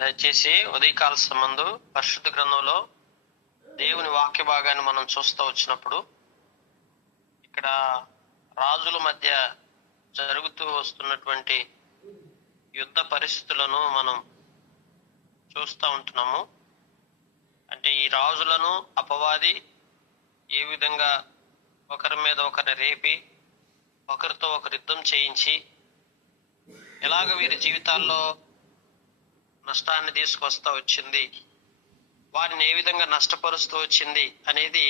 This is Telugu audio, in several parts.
దయచేసి ఉదయకాల సంబంధు పరిశుద్ధ గ్రంథంలో దేవుని వాక్య భాగాన్ని మనం చూస్తూ వచ్చినప్పుడు ఇక్కడ రాజుల మధ్య జరుగుతూ వస్తున్నటువంటి యుద్ధ పరిస్థితులను మనం చూస్తూ ఉంటున్నాము. అంటే ఈ రాజులను అపవాది ఏ విధంగా ఒకరి మీద ఒకరిని రేపి ఒకరితో ఒకరు యుద్ధం చేయించి ఎలాగ వీరి జీవితాల్లో నష్టాన్ని తీసుకొస్తా వచ్చింది, వారిని ఏ విధంగా నష్టపరుస్తూ వచ్చింది అనేది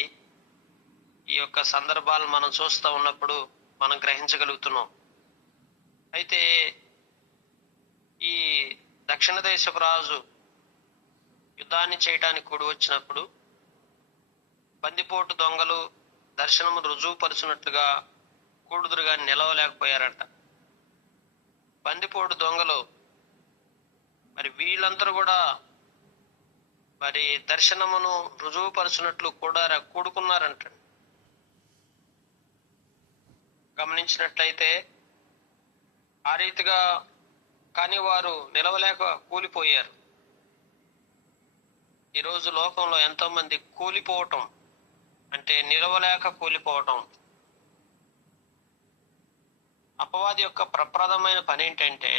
ఈ యొక్క సందర్భాలు మనం చూస్తూ ఉన్నప్పుడు మనం గ్రహించగలుగుతున్నాం. అయితే ఈ దక్షిణ దేశపు రాజు యుద్ధాన్ని చేయటానికి కూడి వచ్చినప్పుడు బందిపోటు దొంగలు దర్శనము రుజువుపరుచున్నట్లుగా కూడుదురుగా నిలవలేకపోయారంట. బందిపోటు దొంగలు మరి వీళ్ళందరూ కూడా మరి దర్శనమును రుజువుపరచున్నట్లు కూడా కూడుకున్నారంట. గమనించినట్లయితే ఆ రీతిగా కానీ వారు నిలవలేక కూలిపోయారు. ఈరోజు లోకంలో ఎంతో మంది కూలిపోవటం అంటే నిలవలేక కూలిపోవటం. అపవాది యొక్క ప్రప్రదమైన పని ఏంటంటే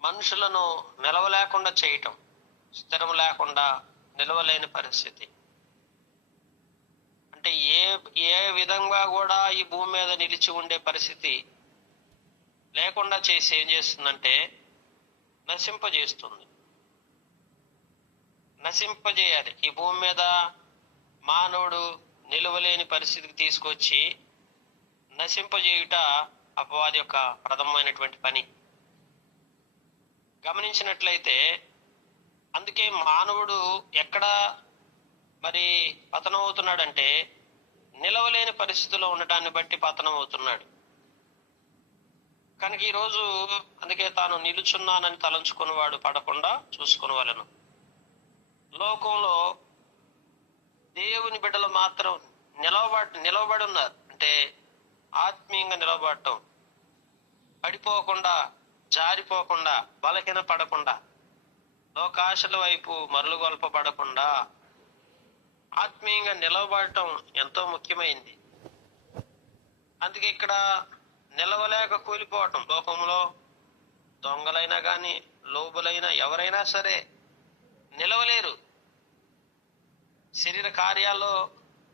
మనుషులను నిలవలేకుండా చేయటం, స్థిరం లేకుండా నిలవలేని పరిస్థితి. అంటే ఏ విధంగా కూడా ఈ భూమి మీద నిలిచి ఉండే పరిస్థితి లేకుండా చేసి ఏం చేస్తుందంటే నశింపజేస్తుంది. నశింపజేయాలి. ఈ భూమి మీద మానవుడు నిలవలేని పరిస్థితికి తీసుకొచ్చి నశింపజేయుట అపవాది యొక్క ప్రథమమైనటువంటి పని. గమనించినట్లయితే అందుకే మానవుడు ఎక్కడ మరి పతనం అవుతున్నాడంటే నిలవలేని పరిస్థితిలో ఉండటాన్ని బట్టి పతనం అవుతున్నాడు. కనుక ఈరోజు అందుకే తాను నిలుచున్నానని తలంచుకుని వాడు పడకుండా చూసుకునవలెను. లోకంలో దేవుని బిడ్డలు మాత్రం నిలవబడి ఉన్నారు. అంటే ఆత్మీయంగా నిలబడటం, పడిపోకుండా, జారిపోకుండా, బలహీన పడకుండా, లోకాశల వైపు మరలుగొల్పబడకుండా ఆత్మీయంగా నిలవబడటం ఎంతో ముఖ్యమైంది. అందుకే ఇక్కడ నిలవలేక కూలిపోవటం. లోకంలో దొంగలైనా కానీ లోబులైనా ఎవరైనా సరే నిలవలేరు. శరీర కార్యాల్లో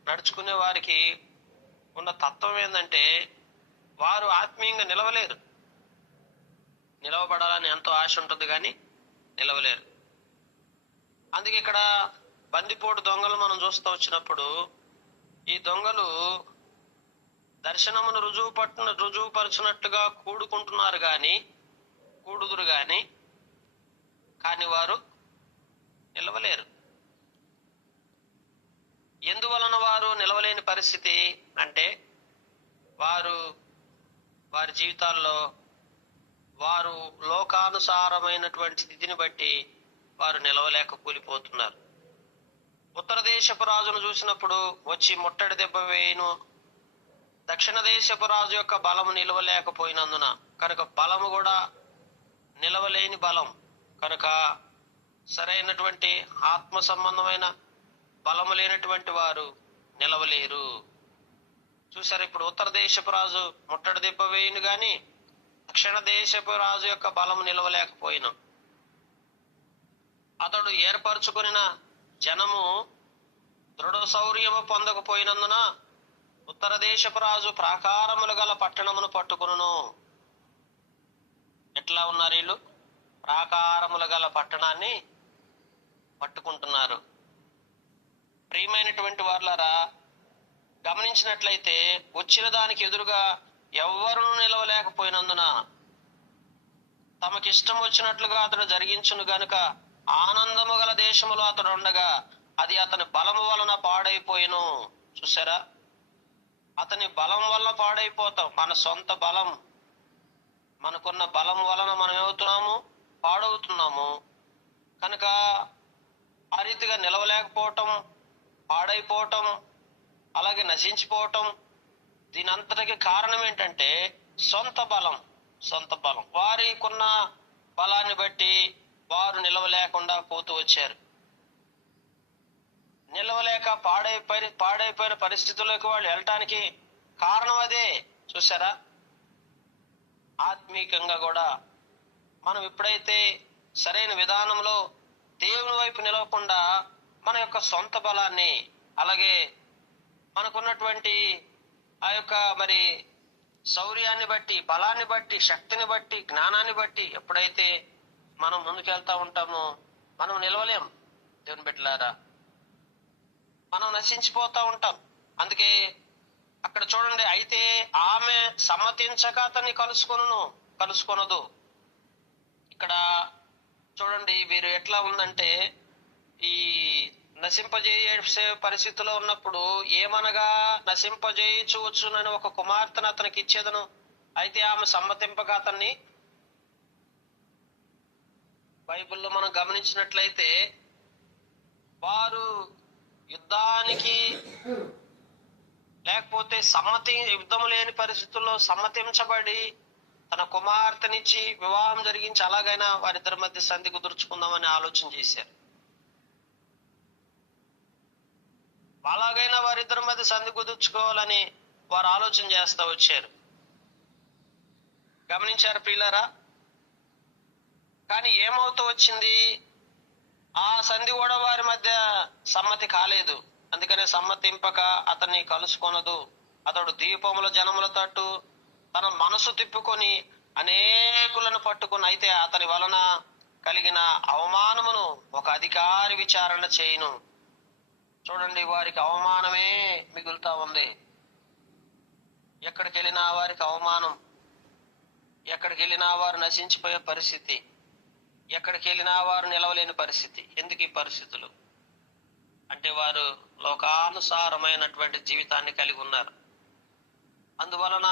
నడుచుకునే వారికి ఉన్న తత్వం ఏంటంటే వారు ఆత్మీయంగా నిలవలేరు. నిలవబడాలని ఎంతో ఆశ ఉంటుంది కానీ నిలవలేరు. అందుకే ఇక్కడ బందిపోటు దొంగలు మనం చూస్తూ వచ్చినప్పుడు ఈ దొంగలు దర్శనమును రుజువుపరచునట్టుగా కూడుదురు కానీ వారు నిలవలేరు. ఎందువలన వారు నిలవలేని పరిస్థితి అంటే వారి జీవితాల్లో వారు లోకానుసారమైనటువంటి స్థితిని బట్టి వారు నిలవలేక కూలిపోతున్నారు. ఉత్తర దేశపు రాజును చూసినప్పుడు వచ్చి ముట్టడి దెబ్బ వేయును. దక్షిణ దేశపు రాజు యొక్క బలము నిలవలేకపోయినందున, కనుక బలము కూడా నిలవలేని బలం కనుక సరైనటువంటి ఆత్మ సంబంధమైన బలము లేనటువంటి వారు నిలవలేరు. చూసారు, ఇప్పుడు ఉత్తర దేశపు రాజు ముట్టడి దెబ్బ వేయును గాని దక్షిణ దేశపు రాజు యొక్క బలము నిలవలేకపోయిన. అతడు ఏర్పరచుకున్న జనము దృఢ శౌర్యము పొందకపోయినందున ఉత్తర దేశపు రాజు ప్రాకారములు గల పట్టణమును పట్టుకును. ఎట్లా ఉన్నారు వీళ్ళు? ప్రాకారములు గల పట్టణాన్ని పట్టుకుంటున్నారు. ప్రియమైనటువంటి వారులారా, గమనించినట్లయితే వచ్చిన దానికి ఎదురుగా ఎవ్వరూ నిలవలేకపోయినందున తమకిష్టం వచ్చినట్లుగా అతడు జరిగించును గనుక ఆనందము గల దేశములో అతడు ఉండగా అది అతని బలము వలన పాడైపోయిను. చూసారా, అతని బలం వల్ల పాడైపోతాం. మన సొంత బలం, మనకున్న బలం వలన మనం ఏమవుతున్నాము? పాడవుతున్నాము. కనుక ఆ రీతిగా నిలవలేకపోవటం, పాడైపోవటం, అలాగే నశించిపోవటం, దీని అంతటికి కారణం ఏంటంటే సొంత బలం. వారికున్న బలాన్ని బట్టి వారు నిలవలేకుండా పోతూ వచ్చారు. నిలవలేక పాడైపోయిన పరిస్థితుల్లోకి వాళ్ళు వెళ్ళటానికి కారణం అదే. చూసారా? ఆత్మీకంగా కూడా మనం ఎప్పుడైతే సరైన విధానంలో దేవుని వైపు నిలవకుండా మన యొక్క సొంత బలాన్ని, అలాగే మనకున్నటువంటి ఆ యొక్క మరి శౌర్యాన్ని బట్టి, బలాన్ని బట్టి, శక్తిని బట్టి, జ్ఞానాన్ని బట్టి ఎప్పుడైతే మనం ముందుకెళ్తా ఉంటామో మనం నిలవలేం. దేవుని బిడ్డలారా, మనం నశించిపోతా ఉంటాం. అందుకే అక్కడ చూడండి, అయితే ఆమె సమ్మతించక అతన్ని కలుసుకొనదు. ఇక్కడ చూడండి, వీరు ఎట్లా ఉందంటే, ఈ నశింపజేసే పరిస్థితిలో ఉన్నప్పుడు ఏమనగా నశింపజేయవచ్చునని ఒక కుమార్తెను అతనికి ఇచ్చేదను, అయితే ఆమె సమ్మతింపక అతన్ని. బైబిల్లో మనం గమనించినట్లయితే వారు యుద్ధానికి లేకపోతే యుద్ధం లేని పరిస్థితుల్లో సమ్మతించబడి తన కుమార్తెనిచ్చి వివాహం జరిగించి అలాగైనా వారిద్దరి మధ్య సంధి కుదుర్చుకుందామని ఆలోచన చేశారు. అలాగైనా వారిద్దరి మధ్య సంధి కుదుర్చుకోవాలని వారు ఆలోచన చేస్తూ వచ్చారు. గమనించారు ప్రియులారా? కానీ ఏమవుతూ వచ్చింది, ఆ సంధి కూడా వారి మధ్య సమ్మతి కాలేదు. అందుకనే సమ్మతింపక అతన్ని కలుసుకొనదు. అతడు దీపముల జనముల తట్టు తన మనసు తిప్పుకొని అనేకులను పట్టుకుని, అయితే అతని వలన కలిగిన అవమానమును ఒక అధికారి విచారణ చేయును. చూడండి, వారికి అవమానమే మిగులుతా ఉంది. ఎక్కడికి వెళ్ళినా వారికి అవమానం, ఎక్కడికి వెళ్ళినా వారు నశించిపోయే పరిస్థితి, ఎక్కడికి వెళ్ళినా వారు నిలవలేని పరిస్థితి. ఎందుకు ఈ పరిస్థితులు అంటే, వారు లోకానుసారమైనటువంటి జీవితాన్ని కలిగి ఉన్నారు. అందువలన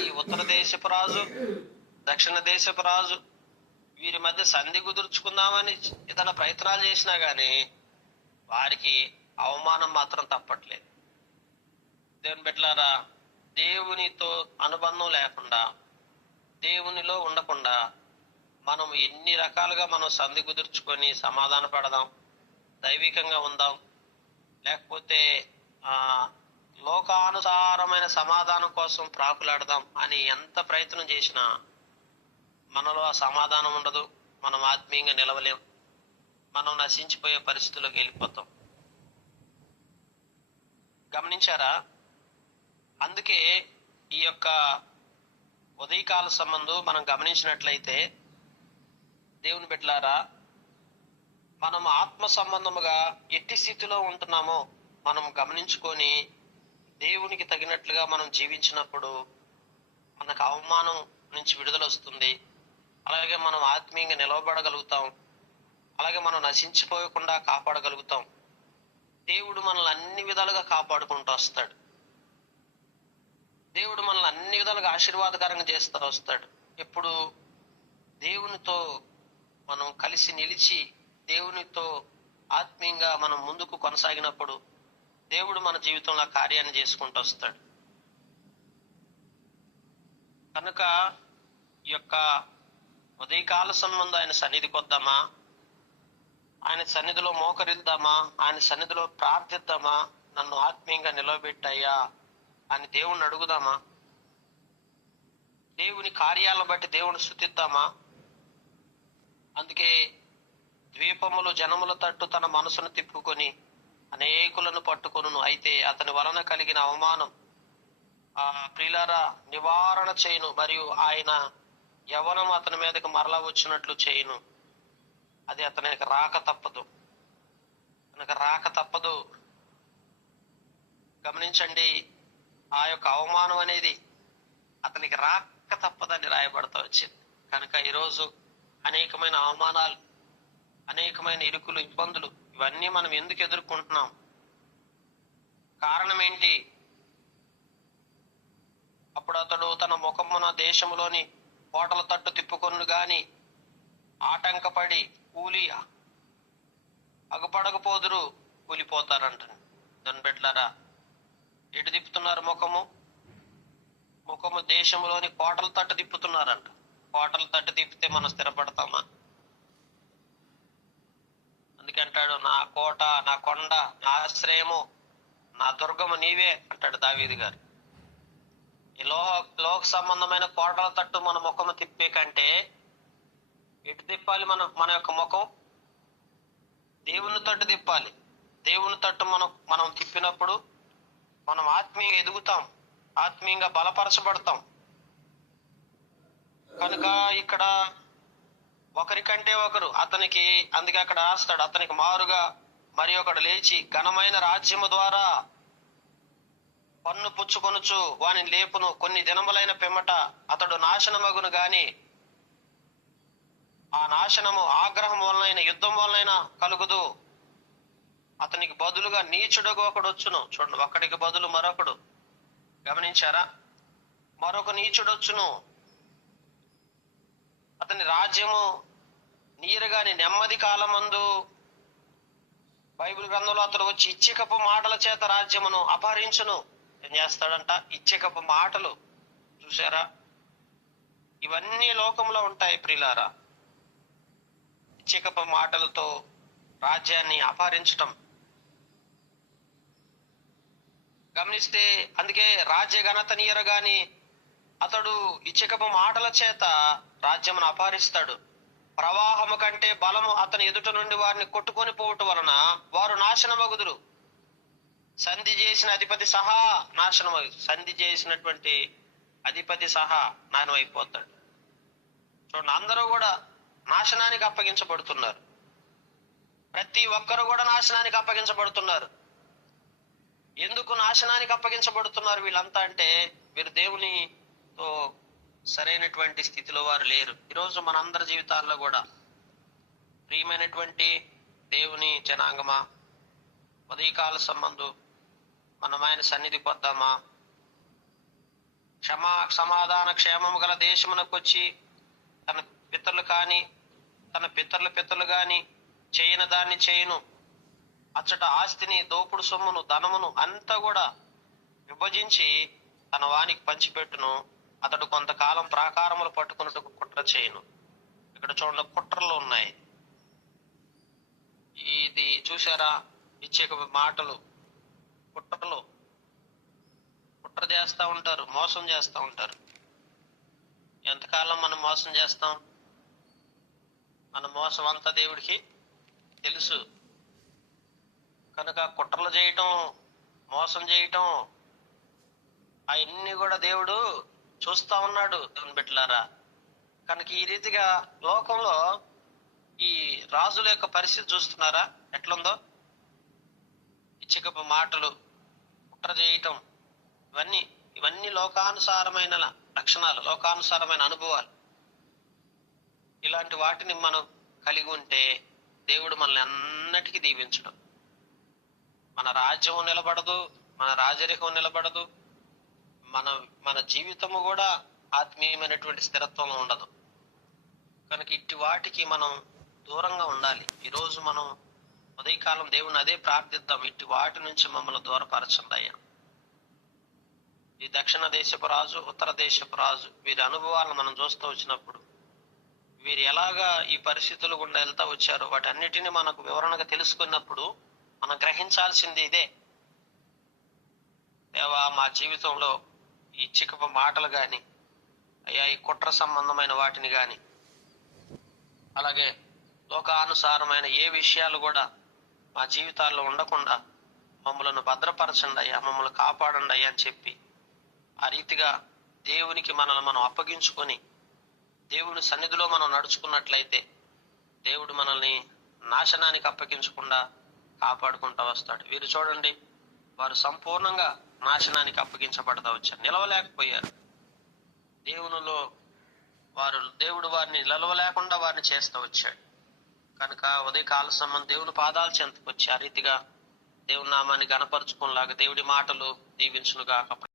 ఈ ఉత్తర దేశపు రాజు, దక్షిణ దేశపు రాజు వీరి మధ్య సంధి కుదుర్చుకుందామని ఏదైనా ప్రయత్నాలు చేసినా గాని వారికి అవమానం మాత్రం తప్పట్లేదు. దేవుని బిడ్డలారా, దేవునితో అనుబంధం లేకుండా, దేవునిలో ఉండకుండా మనం ఎన్ని రకాలుగా మనం సంధి కుదుర్చుకొని సమాధాన పడదాం, దైవికంగా ఉందాం, లేకపోతే లోకానుసారమైన సమాధానం కోసం ప్రాకులాడదాం అని ఎంత ప్రయత్నం చేసినా మనలో ఆ సమాధానం ఉండదు. మనం ఆత్మీయంగా నిలవలేం. మనం నశించిపోయే పరిస్థితుల్లోకి వెళ్ళిపోతాం. గమనించారా? అందుకే ఈ యొక్క ఉదయకాల సంబంధం మనం గమనించినట్లయితే, దేవుని బిడ్డలారా, మనం ఆత్మ సంబంధముగా ఎట్టి స్థితిలో ఉంటున్నామో మనం గమనించుకొని దేవునికి తగినట్లుగా మనం జీవించినప్పుడు మనకు అవమానం నుంచి విడుదల వస్తుంది. అలాగే మనం ఆత్మీయంగా నిలవబడగలుగుతాం. అలాగే మనం నశించిపోయకుండా కాపాడగలుగుతాం. దేవుడు మనల్ని అన్ని విధాలుగా కాపాడుకుంటూ వస్తాడు. దేవుడు మనల్ని అన్ని విధాలుగా ఆశీర్వాదకరంగా చేస్తూ వస్తాడు. ఎప్పుడు దేవునితో మనం కలిసి నిలిచి దేవునితో ఆత్మీయంగా మనం ముందుకు కొనసాగినప్పుడు దేవుడు మన జీవితంలో కార్యాన్ని చేసుకుంటూ వస్తాడు. కనుక ఈ యొక్క ఉదయకాల సంబంధం ఆయన సన్నిధికి వద్దామా, ఆయన సన్నిధిలో మోకరిద్దామా, ఆయన సన్నిధిలో ప్రార్థిద్దామా, నన్ను ఆత్మీయంగా నిలవబెట్టయ్యా అని దేవుణ్ణి అడుగుదామా, దేవుని కార్యాలను బట్టి దేవుని స్తుతిద్దామా. అందుకే ద్వీపములు జనముల తట్టు తన మనసును తిప్పుకొని అనేకులను పట్టుకొను, అయితే అతని వలన కలిగిన అవమానం ప్రియులారా నివారణ చేయును, మరియు ఆయన యవ్వనం అతని మీదకి మరలా వచ్చినట్లు చేయును. అది అతనికి రాక తప్పదు. గమనించండి, ఆ యొక్క అవమానం అనేది అతనికి రాక తప్పదని రాయబడతా వచ్చింది. కనుక ఈరోజు అనేకమైన అవమానాలు, అనేకమైన ఇరుకులు, ఇబ్బందులు ఇవన్నీ మనం ఎందుకు ఎదుర్కొంటున్నాం? కారణం ఏంటి? అప్పుడు అతడు తన ముఖమున దేశంలోని కోటల తట్టు తిప్పుకొను గాని ఆటంకపడి కూలి అగుపడకపోదురు, కూలిపోతారంట. దాన్ని బిడ్డలారా, ఎటు తిప్పుతున్నారు? ముఖము దేశంలోని కోటల తట్టు తిప్పుతున్నారంట. కోటల తట్టు తిప్పితే మనం స్థిరపడతామా? అంటాడు, నా కోట, నా కొండ, నా ఆశ్రయము, నా దుర్గము నీవే అంటాడు దావీదు గారు. ఈ లోక సంబంధమైన కోటల తట్టు మన ముఖము తిప్పే కంటే ఎటు తిప్పాలి? మన యొక్క ముఖం దేవుని తట్టు తిప్పాలి. దేవుని తట్టు మనం తిప్పినప్పుడు మనం ఆత్మీయంగా ఎదుగుతాం, ఆత్మీయంగా బలపరచబడతాం. కనుక ఇక్కడ ఒకరికంటే ఒకరు అతనికి, అందుకే అక్కడ రాస్తాడు, అతనికి మారుగా మరి ఒకడు లేచి ఘనమైన రాజ్యము ద్వారా పన్ను పుచ్చుకొనుచు వాని లేపును, కొన్ని దినములైన పిమ్మట అతడు నాశనమగును గాని ఆ నాశనము ఆగ్రహం వలనైన యుద్ధం వలనైనా కలుగుదు. అతనికి బదులుగా నీచుడుగా ఒకడు వచ్చును. చూడండి, ఒకడికి బదులు మరొకడు. గమనించారా? మరొక నీచుడొచ్చును. అతని రాజ్యము నీరుగాని నెమ్మది కాలమందు బైబిల్ గ్రంథంలో అతడు వచ్చి ఇచ్చికపు మాటల చేత రాజ్యమును అపహరించును. ఏం చేస్తాడంట? ఇచ్చికపు మాటలు. చూసారా? ఇవన్నీ లోకంలో ఉంటాయి ప్రియులారా. ఇచ్చికపు మాటలతో రాజ్యాన్ని అపహరించటం గమనిస్తే, అందుకే రాజ్య ఘనత నీయరు గాని అతడు ఇచ్చికపు మాటల చేత రాజ్యమును అపహరిస్తాడు. ప్రవాహము కంటే బలము అతని ఎదుట నుండి వారిని కొట్టుకొని పోవటం వలన వారు నాశనమగుదురు. సంధి చేసిన అధిపతి సహా నాశనం. సంధి చేసినటువంటి అధిపతి సహా నాశనం అయిపోతాడు. చూడండి, అందరూ కూడా నాశనానికి అప్పగించబడుతున్నారు. ప్రతి ఒక్కరు కూడా నాశనానికి అప్పగించబడుతున్నారు. ఎందుకు నాశనానికి అప్పగించబడుతున్నారు వీళ్ళంతా అంటే, వీరు దేవునితో సరైనటువంటి స్థితిలో వారు లేరు. ఈరోజు మనందరి జీవితాల్లో కూడా ప్రియమైనటువంటి దేవుని జనాంగమా, ఉదయకాల సంబంధం మనం ఆయన సన్నిధికి వద్దామా? సమాధాన క్షేమము గల దేశమునకు వచ్చి తన పితరులు కాని తన పితరులు కాని చేయని దాన్ని చేయను, అచ్చట ఆస్తిని, దోపుడు సొమ్మును, ధనమును అంతా కూడా విభజించి తన వానికి పంచిపెట్టును. అతడు కొంతకాలం ప్రాకారములు పట్టుకున్నట్టు కుట్ర చేయను. ఇక్కడ చూడండి, కుట్రలు ఉన్నాయి. ఇది చూసారా? ఇచ్చే మాటలు, కుట్రలు, కుట్ర చేస్తా ఉంటారు, మోసం చేస్తా ఉంటారు. ఎంతకాలం మనం మోసం చేస్తాం? మన మోసం అంతా దేవుడికి తెలుసు. కనుక కుట్రలు చేయటం, మోసం చేయటం అవన్నీ కూడా దేవుడు చూస్తా ఉన్నాడు. దేవుని బిడ్డలారా, కనుక ఈ రీతిగా లోకంలో ఈ రాజుల యొక్క పరిస్థితి చూస్తున్నారా ఎట్లుందో? ఇచ్చికపు మాటలు, కుట్ర చేయటం, ఇవన్నీ లోకానుసారమైన లక్షణాలు, లోకానుసారమైన అనుభవాలు. ఇలాంటి వాటిని మనం కలిగి ఉంటే దేవుడు మనల్ని అన్నిటికీ దీవించడం. మన రాజ్యము నిలబడదు, మన రాజరికం నిలబడదు, మన జీవితము కూడా ఆత్మీయమైనటువంటి స్థిరత్వం ఉండదు. కనుక ఇట్టి వాటికి మనం దూరంగా ఉండాలి. ఈరోజు మనం ఉదయకాలం దేవుని అదే ప్రార్థిద్దాం, ఇట్టి వాటి నుంచి మమ్మల్ని దూరపరచండి అయ్యా. ఈ దక్షిణ దేశపు రాజు, ఉత్తర దేశపు రాజు, వీరి అనుభవాలను మనం చూస్తూ వచ్చినప్పుడు, వీరు ఎలాగా ఈ పరిస్థితులు గుండా వెళ్తా వచ్చారో వాటన్నిటిని మనకు వివరణగా తెలుసుకున్నప్పుడు మనం గ్రహించాల్సింది ఇదే. దేవా, మా జీవితంలో ఈ చికపు మాటలు గాని, అయ్యా ఈ కుట్ర సంబంధమైన వాటిని గాని, అలాగే లోకానుసారమైన ఏ విషయాలు కూడా మా జీవితాల్లో ఉండకుండా మమ్మల్ని భద్రపరచండి అయ్యా, మమ్మల్ని కాపాడండి అయ్యా అని చెప్పి ఆ రీతిగా దేవునికి మనల్ని మనం అప్పగించుకొని దేవుని సన్నిధిలో మనం నడుచుకున్నట్లయితే దేవుడు మనల్ని నాశనానికి అప్పగించకుండా కాపాడుకుంటూ వస్తాడు. వీరు చూడండి, వారు సంపూర్ణంగా నాశనానికి అప్పగించబడతా వచ్చారు, నిలవలేకపోయారు. దేవుడు వారిని నిలవలేకుండా వారిని చేస్తూ వచ్చాడు. కనుక ఉదయకాల సంబంధం దేవుని పాదాలు చెంతకొచ్చి ఆ రీతిగా దేవుని నామాన్ని గణపరుచుకునేలాగా దేవుడి మాటలు దీవించునుగాక.